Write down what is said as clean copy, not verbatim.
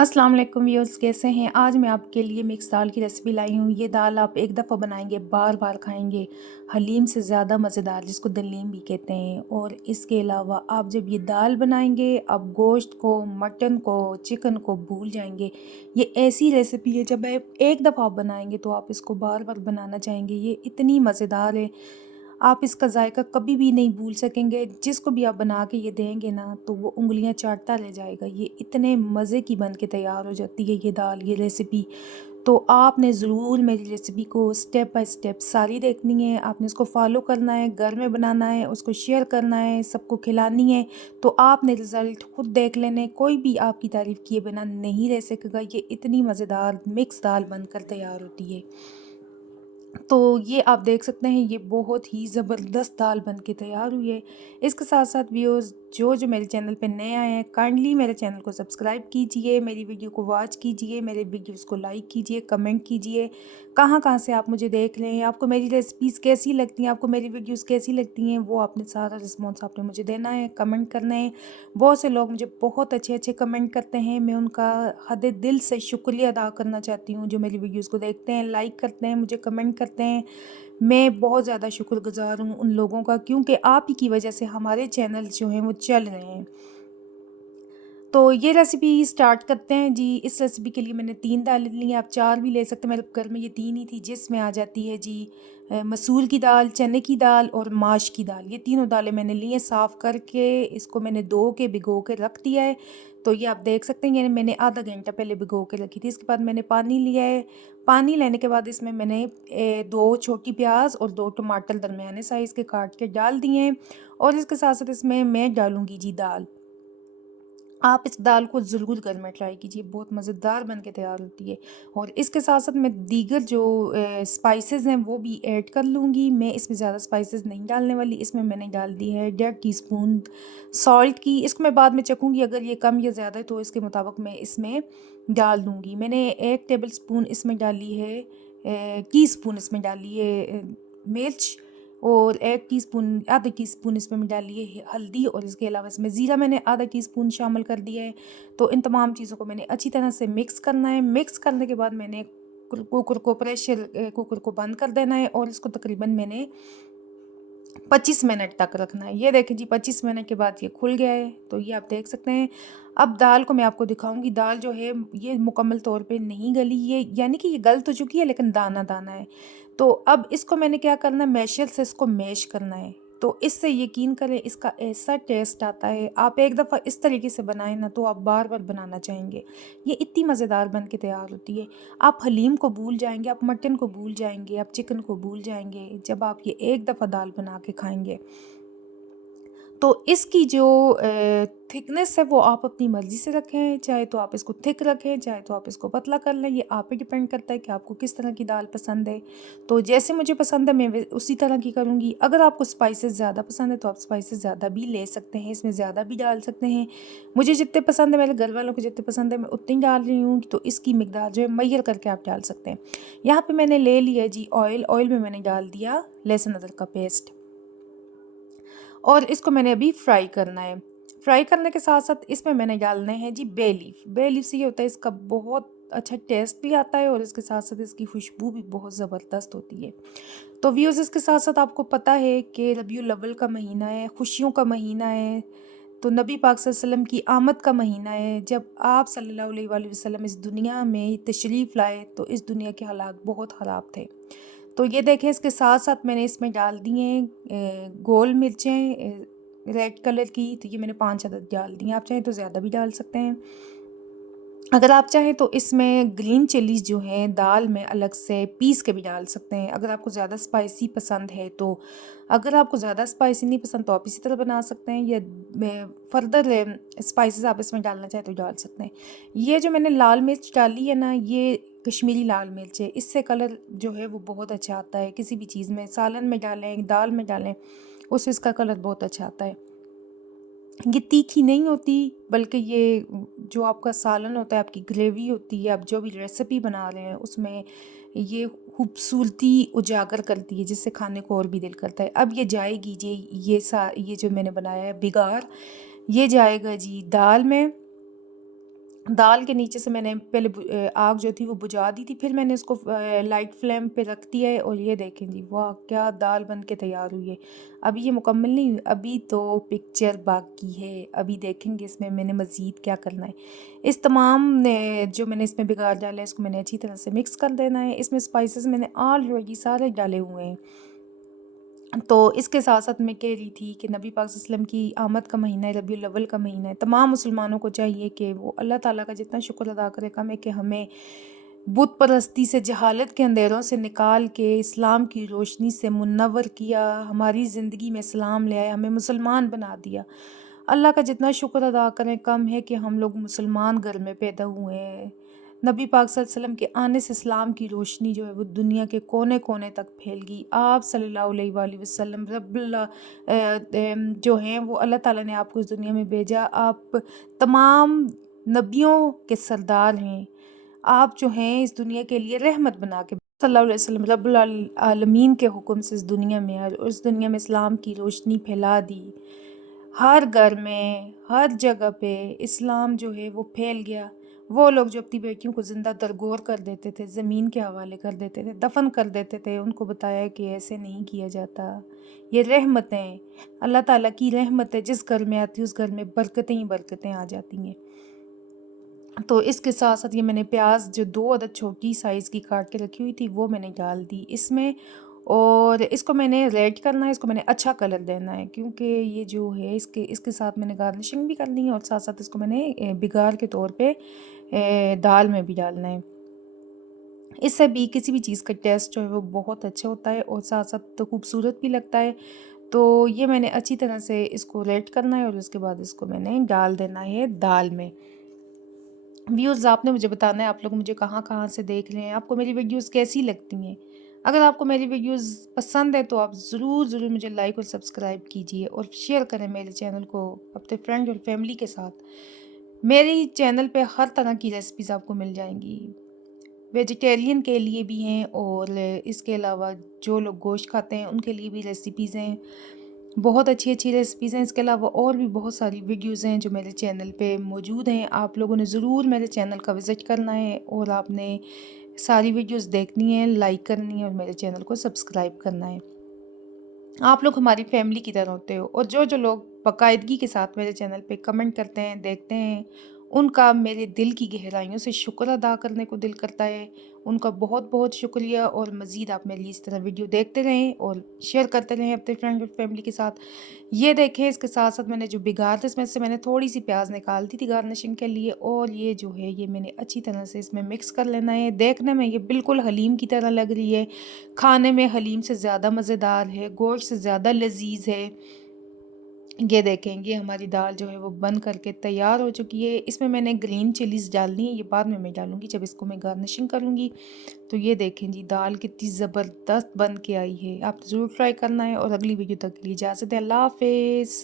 अस्सलाम वालेकुम व्यूअर्स, कैसे हैं। आज मैं आपके लिए मिक्स दाल की रेसिपी लाई हूँ। ये दाल आप एक दफ़ा बनाएंगे बार बार खाएंगे। हलीम से ज़्यादा मज़ेदार, जिसको दलीम भी कहते हैं। और इसके अलावा आप जब ये दाल बनाएंगे आप गोश्त को, मटन को, चिकन को भूल जाएंगे। ये ऐसी रेसिपी है जब आप एक दफ़ा आप बनाएंगे तो आप इसको बार बार बनाना चाहेंगे। ये इतनी मज़ेदार है, आप इसका जायका कभी भी नहीं भूल सकेंगे। जिसको भी आप बना के ये देंगे ना तो वो उँगलियां चाटता रह जाएगा। ये इतने मज़े की बन के तैयार हो जाती है ये दाल, ये रेसिपी। तो आपने ज़रूर मेरी रेसिपी को स्टेप बाय स्टेप सारी देखनी है। आपने उसको फॉलो करना है, घर में बनाना है, उसको शेयर करना है, सबको खिलानी है। तो आपने रिज़ल्ट खुद देख लेने। कोई भी आपकी तारीफ़ किए बिना नहीं रह सकेगा। ये इतनी मज़ेदार मिक्स दाल बनकर तैयार होती है। तो ये आप देख सकते हैं, ये बहुत ही ज़बरदस्त दाल बन के तैयार हुई है। इसके साथ साथ व्यूअर्स जो मेरे चैनल पे नए आए हैं, काइंडली मेरे चैनल को सब्सक्राइब कीजिए, मेरी वीडियो को वॉच कीजिए, मेरे वीडियोस को लाइक कीजिए, कमेंट कीजिए। कहाँ कहाँ से आप मुझे देख रहे हैं, आपको मेरी रेसिपीज़ कैसी लगती हैं, आपको मेरी वीडियोस कैसी लगती हैं, वो आपने सारा रिस्पॉन्स आपने मुझे देना है, कमेंट करना है। बहुत से लोग मुझे बहुत अच्छे अच्छे कमेंट करते हैं, मैं उनका हद दिल से शुक्रिया अदा करना चाहती हूँ। जो मेरी वीडियोस को देखते हैं, लाइक करते हैं, मुझे कमेंट करते हैं, मैं बहुत ज़्यादा शुक्रगुज़ार हूँ उन लोगों का, क्योंकि आप ही की वजह से हमारे चैनल जो हैं वो चल रहे हैं। तो ये रेसिपी स्टार्ट करते हैं जी। इस रेसिपी के लिए मैंने 3 दालें ली हैं, आप 4 भी ले सकते हैं। मेरे घर में ये 3 ही थी, जिसमें आ जाती है जी मसूर की दाल, चने की दाल और माश की दाल। ये तीनों दालें मैंने ली हैं साफ़ करके। इसको मैंने धो के भिगो के रख दिया है। तो ये आप देख सकते हैं, ये मैंने आधा घंटा पहले भिगो के रखी थी। इसके बाद मैंने पानी लिया है। पानी लेने के बाद इसमें मैंने 2 छोटी प्याज और 2 टमाटर दरमियाने साइज़ के काट के डाल दिए हैं। और इसके साथ साथ इसमें मैं डालूँगी जी दाल। आप इस दाल को ज़रूर घर में ट्राई कीजिए, बहुत मज़ेदार बन के तैयार होती है। और इसके साथ साथ मैं दीगर जो स्पाइसेस हैं वो भी ऐड कर लूँगी। मैं इसमें ज़्यादा स्पाइसेस नहीं डालने वाली। इसमें मैंने डाल दी है 1.5 टीस्पून सॉल्ट की। इसको मैं बाद में चखूँगी, अगर ये कम या ज़्यादा है तो इसके मुताबिक मैं इसमें डाल दूँगी। मैंने 1 टेबल स्पून इसमें डाली है, टीस्पून इसमें डाली है मिर्च। और 1 टीस्पून, आधा टीस्पून इसमें मैं डाली है हल्दी। और इसके अलावा इसमें ज़ीरा मैंने आधा टीस्पून शामिल कर दिया है। तो इन तमाम चीज़ों को मैंने अच्छी तरह से मिक्स करना है। मिक्स करने के बाद मैंने कुकर को बंद कर देना है। और इसको तकरीबन मैंने 25 मिनट तक रखना है। ये देखें जी, 25 मिनट के बाद ये खुल गया है। तो ये आप देख सकते हैं। अब दाल को मैं आपको दिखाऊंगी। दाल जो है ये मुकम्मल तौर पे नहीं गली, ये यानी कि ये गल तो चुकी है लेकिन दाना दाना है। तो अब इसको मैंने क्या करना है, मैशर से इसको मैश करना है। तो इससे यकीन करें इसका ऐसा टेस्ट आता है। आप एक दफ़ा इस तरीके से बनाएं ना तो आप बार बार बनाना चाहेंगे। ये इतनी मज़ेदार बन के तैयार होती है। आप हलीम को भूल जाएंगे, आप मटन को भूल जाएंगे, आप चिकन को भूल जाएंगे जब आप ये एक दफ़ा दाल बना के खाएंगे। तो इसकी जो थिकनेस है वो आप अपनी मर्ज़ी से रखें, चाहे तो आप इसको थिक रखें, चाहे तो आप इसको पतला कर लें। ये आप पे डिपेंड करता है कि आपको किस तरह की दाल पसंद है। तो जैसे मुझे पसंद है मैं उसी तरह की करूँगी। अगर आपको स्पाइसेस ज़्यादा पसंद है तो आप स्पाइसेस ज़्यादा भी ले सकते हैं, इसमें ज़्यादा भी डाल सकते हैं। मुझे जितने पसंद है, मेरे घर वालों को जितने पसंद है, मैं उतनी डाल रही हूँ। तो इसकी मिकदार जो है मैयर करके आप डाल सकते हैं। यहाँ पर मैंने ले लिया जी ऑयल। ऑयल में मैंने डाल दिया लहसुन अदरक का पेस्ट। और इसको मैंने अभी फ्राई करना है। फ्राई करने के साथ साथ इसमें मैंने डालने हैं जी बे लीफ। बे लीफ से ये होता है, इसका बहुत अच्छा टेस्ट भी आता है और इसके साथ साथ इसकी खुशबू भी बहुत ज़बरदस्त होती है। तो व्यूअर्स, इसके साथ साथ आपको पता है कि रबीउल अव्वल का महीना है, खुशियों का महीना है। तो नबी पाक सल्लल्लाहु अलैहि वसल्लम की आमद का महीना है। जब आप सल्लल्लाहु अलैहि वसल्लम इस दुनिया में तशरीफ़ लाए तो इस दुनिया के हालात बहुत ख़राब थे। तो ये देखें, इसके साथ साथ मैंने इसमें डाल दिए गोल मिर्चें रेड कलर की। तो ये मैंने 5 अदद डाल दी हैं। आप चाहें तो ज़्यादा भी डाल सकते हैं। अगर आप चाहें तो इसमें ग्रीन चिलीज़ जो हैं दाल में अलग से पीस के भी डाल सकते हैं, अगर आपको ज़्यादा स्पाइसी पसंद है तो। अगर आपको ज़्यादा स्पाइसी नहीं पसंद तो आप इसी तरह बना सकते हैं, या फर्दर स्पाइसेस आप इसमें डालना चाहें तो डाल सकते हैं। ये जो मैंने लाल मिर्च डाली है ना, ये कश्मीरी लाल मिर्च है। इससे कलर जो है वो बहुत अच्छा आता है। किसी भी चीज़ में, सालन में डालें, दाल में डालें, उससे इसका कलर बहुत अच्छा आता है। ये तीखी नहीं होती, बल्कि ये जो आपका सालन होता है, आपकी ग्रेवी होती है, आप जो भी रेसिपी बना रहे हैं उसमें ये खूबसूरती उजागर करती है, जिससे खाने को और भी दिल करता है। अब ये जाएगी जी, ये जो मैंने बनाया है बिगार, ये जाएगा जी दाल में। दाल के नीचे से मैंने पहले आग जो थी वो बुझा दी थी, फिर मैंने इसको लाइट फ्लेम पे रख दिया है और ये देखें जी, वाह क्या दाल बन के तैयार हुई है। अभी ये मुकम्मल नहीं हुई, अभी तो पिक्चर बाकी है, अभी देखेंगे इसमें मैंने मज़ीद क्या करना है। इस तमाम जो मैंने इसमें बिगाड़ डाला है इसको मैंने अच्छी तरह से मिक्स कर देना है। इसमें स्पाइसेस मैंने ऑलरेडी सारे डाले हुए हैं। तो इसके साथ साथ मैं कह रही थी कि नबी पाक सल्लल्लाहु अलैहि वसल्लम की आमद का महीना है, रबीउल अव्वल का महीना है। तमाम मुसलमानों को चाहिए कि वो अल्लाह ताला का जितना शुक्र अदा करे कम है, कि हमें बुत परस्ती से, जहालत के अंधेरों से निकाल के इस्लाम की रोशनी से मुनव्वर किया, हमारी ज़िंदगी में इस्लाम ले आया, हमें मुसलमान बना दिया। अल्लाह का जितना शुक्र अदा करें कम है कि हम लोग मुसलमान घर में पैदा हुए हैं। नबी पाक सल्लल्लाहु अलैहि वसल्लम के आने से इस्लाम की रोशनी जो है वो दुनिया के कोने कोने तक फैल गई। आप सल्लल्लाहु अलैहि वसल्लम जो हैं वो अल्लाह ताला ने आपको इस दुनिया में भेजा। आप तमाम नबियों के सरदार हैं। आप जो हैं इस दुनिया के लिए रहमत बना के सल्लल्लाहु अलैहि वसल्लम रब्बुल आलमीन के हुक्म से इस दुनिया में आए और इस दुनिया में इस्लाम की रोशनी फैला दी। हर घर में, हर जगह पे इस्लाम जो है वो फैल गया। वो लोग जो अपनी बेटियों को ज़िंदा दरगोर कर देते थे, ज़मीन के हवाले कर देते थे, दफ़न कर देते थे, उनको बताया कि ऐसे नहीं किया जाता। ये रहमतें, अल्लाह ताला की रहमत है, जिस घर में आती है उस घर में बरकतें ही बरकतें आ जाती हैं। तो इसके साथ साथ ये मैंने प्याज जो 2 अदद छोटी साइज़ की काट के रखी हुई थी वो मैंने डाल दी इसमें, और इसको मैंने रेड करना है, इसको मैंने अच्छा कलर देना है, क्योंकि ये जो है इसके इसके साथ मैंने गार्निशिंग भी करनी है और साथ साथ इसको मैंने बिगाड़ के तौर पे दाल में भी डालना है। इससे भी किसी भी चीज़ का टेस्ट जो है वो बहुत अच्छा होता है और साथ साथ तो खूबसूरत भी लगता है। तो ये मैंने अच्छी तरह से इसको रेड करना है और उसके बाद इसको मैंने डाल देना है दाल में। व्यूज़ आपने मुझे बताना है आप लोग मुझे कहाँ-कहाँ से देख रहे हैं, आपको मेरी वीडियोज़ कैसी लगती हैं? अगर आपको मेरी वीडियोज़ पसंद है तो आप ज़रूर मुझे लाइक और सब्सक्राइब कीजिए और शेयर करें मेरे चैनल को अपने फ्रेंड और फैमिली के साथ। मेरी चैनल पे हर तरह की रेसिपीज़ आपको मिल जाएँगी। वेजिटेरियन के लिए भी हैं और इसके अलावा जो लोग गोश्त खाते हैं उनके लिए भी रेसिपीज़ हैं। बहुत अच्छी-अच्छी रेसिपीज़ हैं। इसके अलावा और भी बहुत सारी वीडियोज़ हैं जो मेरे चैनल पे मौजूद हैं। आप लोगों ने ज़रूर मेरे चैनल का विज़िट करना है और आपने सारी वीडियोज़ देखनी है, लाइक करनी है और मेरे चैनल को सब्सक्राइब करना है। आप लोग हमारी फैमिली की तरह होते हो और जो लोग बाकायदगी के साथ मेरे चैनल पे कमेंट करते हैं, देखते हैं, उनका मेरे दिल की गहराइयों से शुक्र अदा करने को दिल करता है। उनका बहुत-बहुत शुक्रिया और मज़ीद आप मेरी इस तरह वीडियो देखते रहें और शेयर करते रहें अपने फ्रेंड और फैमिली के साथ। ये देखें इसके साथ-साथ मैंने जो बिगाड़ था इसमें से मैंने थोड़ी-सी प्याज़ निकाल दी थी गार्निशिंग के लिए और ये जो है ये मैंने अच्छी तरह से इसमें मिक्स कर लेना है। देखने में ये बिल्कुल हलीम की तरह लग रही है। खाने में हलीम से ज़्यादा मज़ेदार है, गोश्त से ज़्यादा लज़ीज़ है। ये देखें ये हमारी दाल जो है वो बन करके तैयार हो चुकी है। इसमें मैंने ग्रीन चिलीज़ डालनी है, ये बाद में मैं डालूँगी जब इसको मैं गार्निशिंग करूँगी। तो ये देखें जी दाल कितनी ज़बरदस्त बन के आई है। आप ज़रूर ट्राई करना है और अगली वीडियो तक के लिए इजाज़त है। अल्लाह हाफ़िज़।